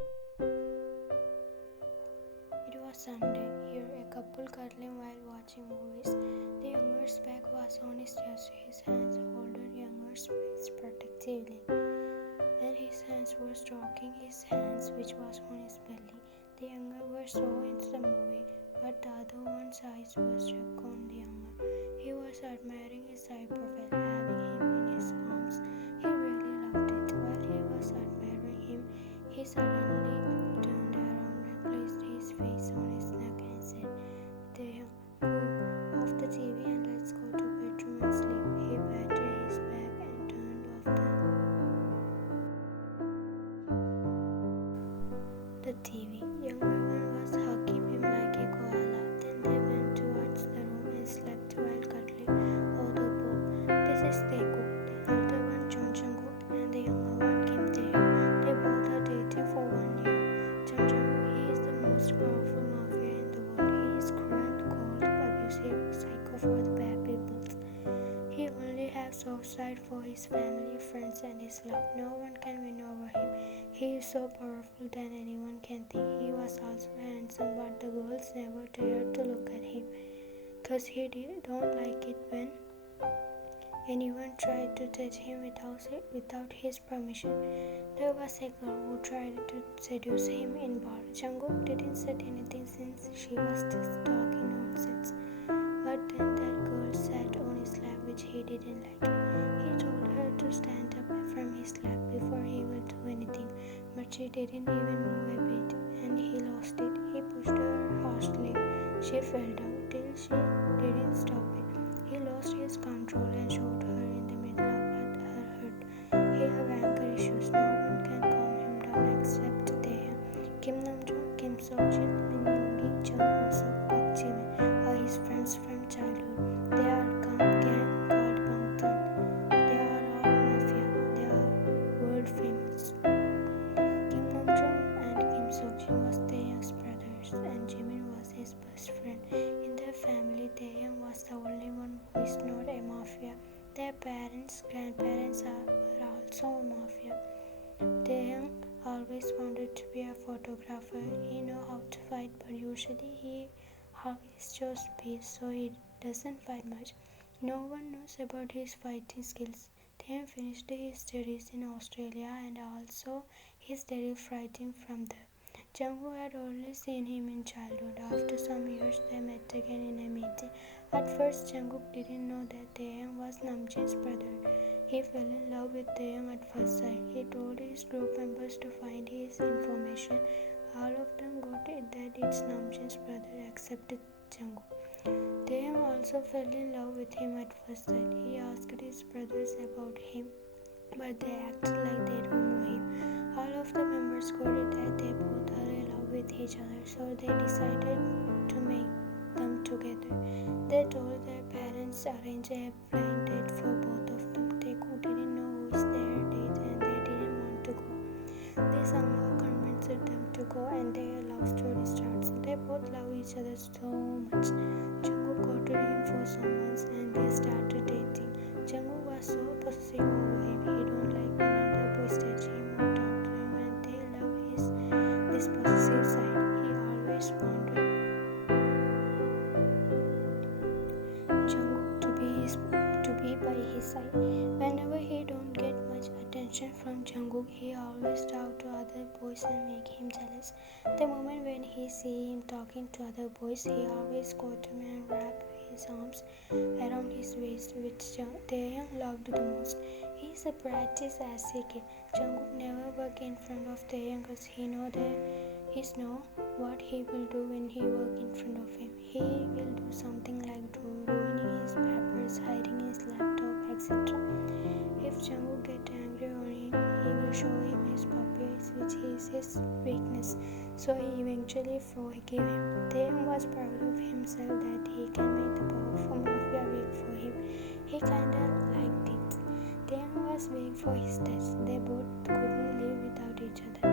It was Sunday. Here, a couple cuddling while watching movies. The younger's back was on his chest, his hands holding younger's face protectively, and his hands were stroking his hands, which was on his belly. The younger were so into the movie, but the other one's eyes were stuck on the younger. He was admiring his eye profile, having him in his arms. He really loved it. While he was admiring him, he suddenly turned around and placed his face on his neck and said, "There, go off the TV and let's go to bedroom and sleep." He patted his back and turned off the TV. Younger one was hugging him like a koala. Then they went towards the room and slept while cuddling. Oh, the boy. This is 𝐤𝐨𝐤𝐞. The elder one, 𝐤𝐨𝐻𝐿, and the younger one, 𝐬𝐨𝐻𝐿. They both are dating for 1 year. 𝐤𝐻𝐿, he is the most powerful mafia in the world. He is cruel, cold, abusive, psycho for the bad people. He only has soft side for his family, friends, and his love. No one can win over him. He is so powerful that anyone can think. He was also handsome, but the girls never dared to look at him, cause he don't like it when anyone tried to touch him without his permission. There was a girl who tried to seduce him in bar. 𝐤𝐻𝐿 didn't say anything since she was just talking nonsense. But then that girl sat on his lap, which he didn't like. He told her to stand up from his lap before he would do anything, but she didn't even move a bit, and he lost it. He pushed her harshly. She fell down till she didn't stop it. He lost his control and shot her in the middle of her head. He have anger issues. No one can calm him down except 𝐤𝐻𝐿. Kim Namjoon, Kim Seok-jin, Min Yoongi, Jung Hoon-suk, Park Ji-min are his friends from childhood. They are gang called Bangtan. They are all mafia. They are world famous. Kim Namjoon and Kim Seok-jin was 𝐤𝐻𝐿's brothers, and Jimin was his best friend. In their family, 𝐤𝐻𝐿 was the only one who is not a mafia. Their grandparents were also mafia. 𝐤𝐻𝐿 always wanted to be a photographer. He know how to fight, but usually he always chose peace, so he doesn't fight much. No one knows about his fighting skills. 𝐤𝐻𝐿 finished his studies in Australia, and also he studied fighting from there. 𝐤𝐻𝐿 had only seen him in childhood. After some years, they met again in a meeting. At first, 𝐤𝐻𝐿 didn't know that 𝐤𝐻𝐿 was Namjoon's brother. He fell in love with 𝐤𝐻𝐿 at first sight. He told his group members to find his information. All of them got it that it's Namjoon's brother except 𝐤𝐻𝐿. 𝐤𝐻𝐿 also fell in love with him at first sight. He asked his brothers about him, but they acted like they don't know him. All of the members got it that they both are in love with each other, so they decided to make them together. They told their parents arrange a blind date for both of them. 𝐤𝐻𝐿 didn't know who is their date, and they didn't want to go. They somehow convinced them to go, and their love story starts. They both love each other so much. 𝐤𝐻𝐿 courted him for some months, and they started dating. 𝐤𝐻𝐿 was so possessive over him. He don't like when other boys touch him or talk to him, and they love this possessive side. He always wanted 𝐤𝐻𝐿 to be by his side. Whenever he don't get much attention from 𝐤𝐻𝐿, he always talk to other boys and make him jealous. The moment when he see him talking to other boys, he always go to me and wrap his arms around his waist, which 𝐤𝐻𝐿 loved the most. He is a bratty, sassy kid. 𝐤𝐻𝐿 never work in front of 𝐤𝐻𝐿 because he know what he will do when he work in front of him. He will do something like ruining his papers, hiding his laptop, etc. If 𝐤𝐻𝐿 get angry on him, he will show him his puppies, which is his weakness, so he eventually forgive him. 𝐤𝐻𝐿 was proud of himself that he can make the powerful mafia weak for him. He kinda liked it. 𝐤𝐻𝐿 was weak for his touch. They both couldn't live without each other,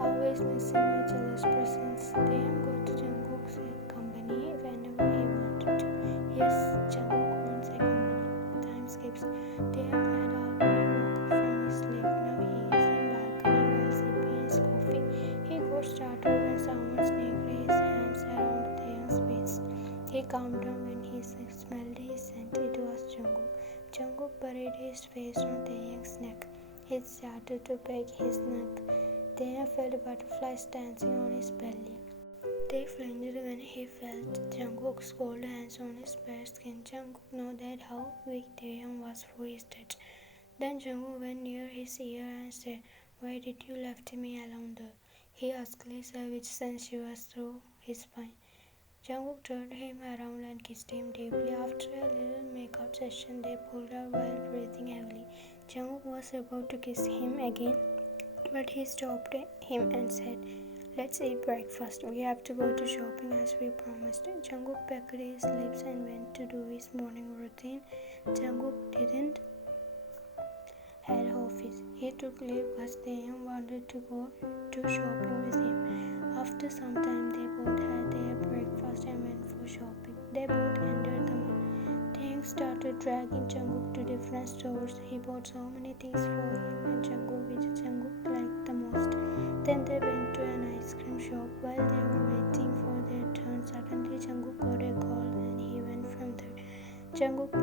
always missing each other's presence. 𝐤𝐻𝐿 go to 𝐤𝐻𝐿's company whenever he wanted to. Yes, 𝐤𝐻𝐿 owns a company. Time skips. 𝐤𝐻𝐿 had already woke up from his sleep. Now he is in balcony while sipping his coffee. calmed down when he smelled his scent. It was Jungkook. Jungkook buried his face on Taehyung's neck. He started to peck his neck. Taehyung felt butterflies dancing on his belly. Tae flinched when he felt Jungkook's cold hands on his bare skin. Jungkook knew that how weak Taehyung was for his touch. Then Jungkook went near his ear and said, "Why did you left me alone there?" He huskily said, which sent shivers through his spine. Jungkook turned him around and kissed him deeply. After a little make-out session, they pulled out while breathing heavily. Jungkook was about to kiss him again, but he stopped him and said, "Let's eat breakfast. We have to go to shopping as we promised." Jungkook pecked his lips and went to do his morning routine. Jungkook didn't head office. He took leave because Taehyung wanted to go to shopping with him. After some time, they both had their breakfast and went for shopping. They both entered the mall. Taehyung started dragging Jungkook to different stores. He bought so many things for him and Jungkook, which Jungkook liked the most. Then they went to an ice cream shop. While they were waiting for their turn, suddenly Jungkook got a call and he went from there. Jungkook,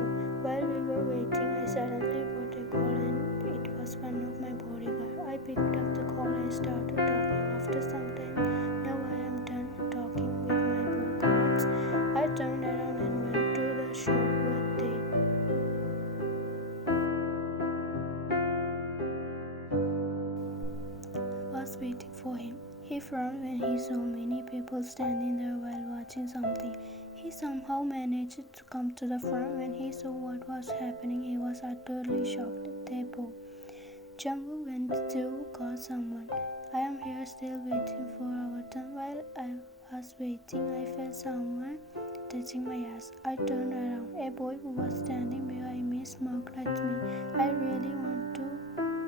while we were waiting, I suddenly got a call and it was one of my bodyguards. I picked up the call and started talking. After some time, now I am done talking with my bodyguards. I turned around and went to the shop where they was waiting for him. He frowned when he saw many people standing there while watching something. He somehow managed to come to the front. When he saw what was happening, he was utterly shocked. They both. Jungkook went to call someone. "I am here still waiting for our turn." While I was waiting, I felt someone touching my ass. I turned around. A boy who was standing behind me smirked at me. I really want to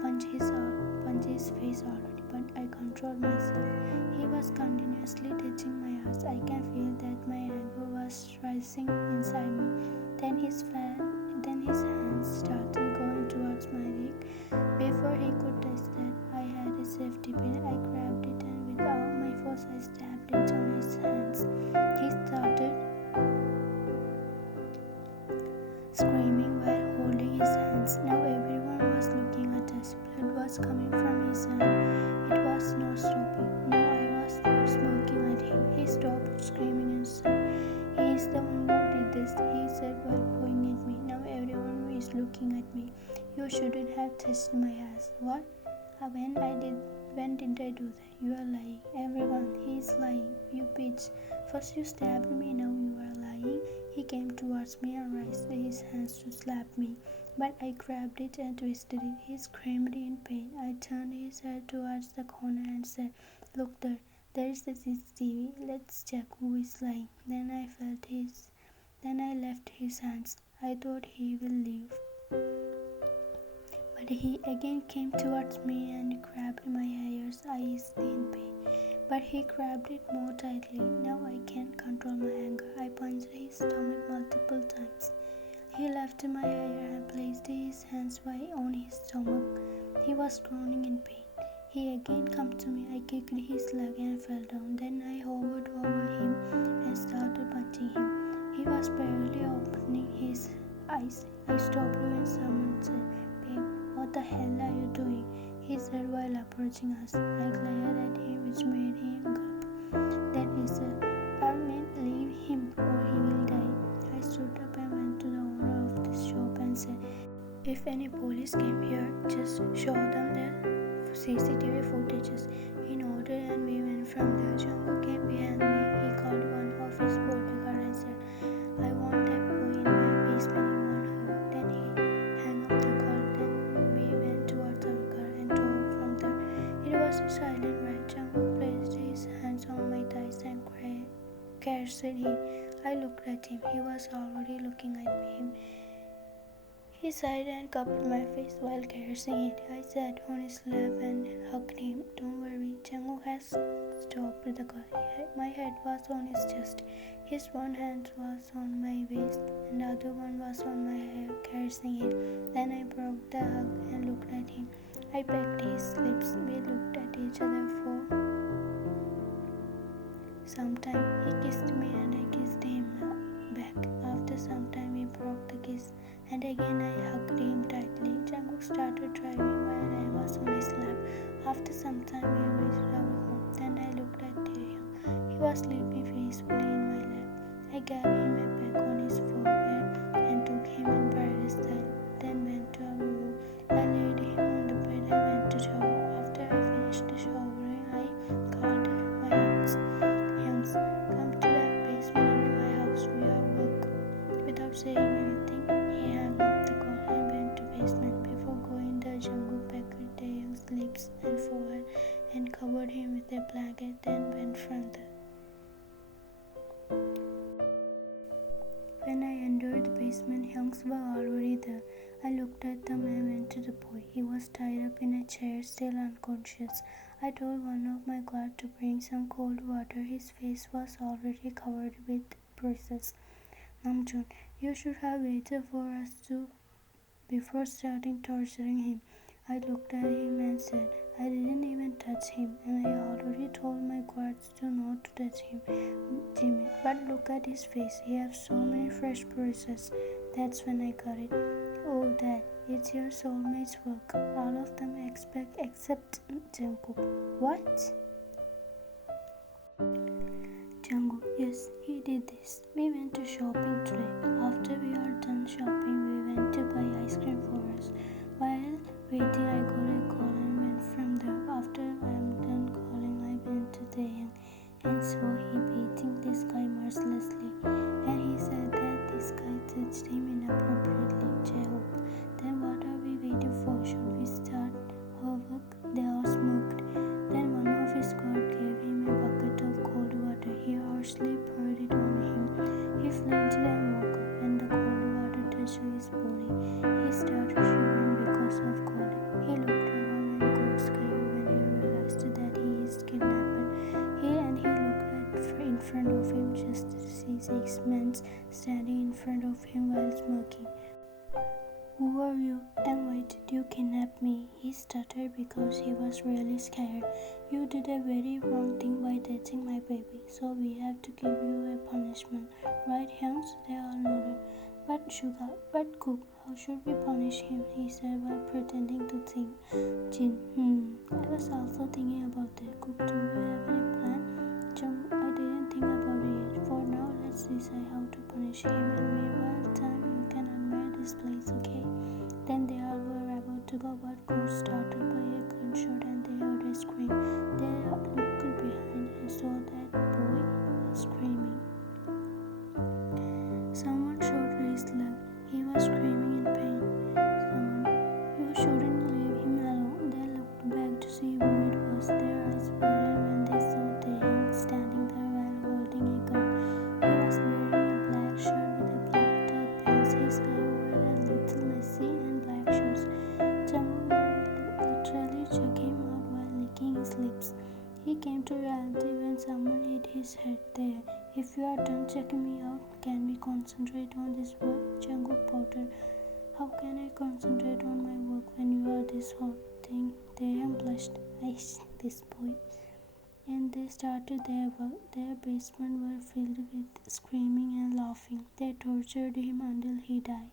punch his face already, but I controlled myself. He was continuously touching my ass. I can feel that my anger was rising inside me. Then his hands started going towards my leg. Before he could touch that, I had a safety pin. I grabbed it and with all my force I stabbed it on his hands. He started screaming while holding his hands. Now everyone was looking at us. Blood was coming from his hand. It was not stopping. Now I was smirking at him. He stopped screaming and said, "He is the one who did this," he said while pointing at me. Now everyone is looking at me. "You shouldn't have touched my ass." "What? When did I do that?" "You are lying." "Everyone, he is lying. You bitch. First you stabbed me, now you are lying." He came towards me and raised his hands to slap me, but I grabbed it and twisted it. He screamed in pain. I turned his head towards the corner and said, "Look there. There is the CCTV. Let's check who is lying." Then I left his hands. I thought he will leave. But he again came towards me and grabbed my ears. I hissed in pain, but he grabbed it more tightly. Now I can't control my anger. I punched his stomach multiple times. He left my ear and placed his hands on his stomach. He was groaning in pain. He again came to me. I kicked his leg and fell down. Then I hovered over him and started punching him. He was barely opening his eyes. I stopped when someone said, "Babe, what the hell are you doing?" he said while approaching us. I glared at him, which made him gulp. Then he said, "Armin, leave him or he will die." I stood up and went to the owner of this shop and said, "If any police came here, just show them the CCTV footages." He nodded and we went from there. Jungkook came behind me. He called one of his bodyguard and said, "I want that boy in my basement in 1 hour." Then he hung up the call. Then we went towards our car and drove from there. It was a silent ride. Jungkook placed his hands on my thighs and cursed him. I looked at him. He was already looking at him. He sighed and cupped my face while caressing it. I sat on his lap and hugged him. "Don't worry, Jungkook has stopped the car." My head was on his chest. His one hand was on my waist and the other one was on my hair, caressing it. Then I broke the hug and looked at him. I pecked his lips. We looked at each other for some time. He kissed me and I kissed him. Again, I hugged him tightly. Jungkook started driving while I was on his lap. After some time, we reached our home. Then I looked at Taehyung. He was sleeping peacefully in my lap. I gave him a peck on his forehead and took him in Paris style. Then went to our room. I laid him on the bed and went to shower. After I finished showering, I called my house. Hyungs, come to the basement in my house. We are work. Without saying anything, he hung up the call and went to basement. Before going there, Jungkook pecked Taehyung's lips and forehead and covered him with a blanket, then went further. When I entered the basement, Hyungs were already there. I looked at them and went to the boy. He was tied up in a chair, still unconscious. I told one of my guards to bring some cold water. His face was already covered with bruises. Namjoon, you should have waited for us before starting torturing him. I looked at him and said, I didn't even touch him, and I already told my guards to not to touch him. Jimmy, but look at his face. He has so many fresh bruises. That's when I got it. Oh, Dad, it's your soulmate's work. All of them except Jungkook. What? Jungkook, yes, he did this. We went to shopping today. After we are done shopping, we went to buy ice cream for us. While waiting, I got a call and went from there. After I am done calling, I went to Taehyung and saw he beating this guy mercilessly. And he said that this guy touched him inappropriately. J-Hope. Then what are we waiting for? Should we start our work? They all smirked. Then one of his guards gave him a bucket of cold water. He harshly poured it on him. He flinched and woke up. When the cold water touched his body, he started shivering because of cold. He looked around and got scared when he realized that he is kidnapped. He looked in front of him just to see 6 men standing in front of him while smoking. Who are you, and why did you kidnap me? He stuttered because he was really scared. You did a very wrong thing by touching my baby, so we have to give you a punishment. Right, Hyungs? They all nodded. But Suga, but Cook, how should we punish him? He said while pretending to think. Jin, I was also thinking about that. Cook, do you have any plan? Jung, I didn't think about it yet. For now, let's decide how to punish him, and meanwhile time you can admire this place, okay? Then they all were about to go, but Cook started by a gunshot and they heard a scream. They looked behind and saw that boy was screaming. Someone shot his leg. He was screaming in pain. Someone, you shouldn't leave him alone. They looked back to see who it was. Their eyes widened when they saw Taehyung standing there while holding a gun. He was wearing a black shirt with a black tight pants. His hair were a little messy and black shoes. Jungkook literally checked him out while licking his lips. He came to reality when someone hit his head there. If you are done checking me out, can we concentrate on this work? Jungkook pouted. How can I concentrate on my work when you are this hot thing? Taehyung blushed. This boy. And they started their work. Their basement were filled with screaming and laughing. They tortured him until he died.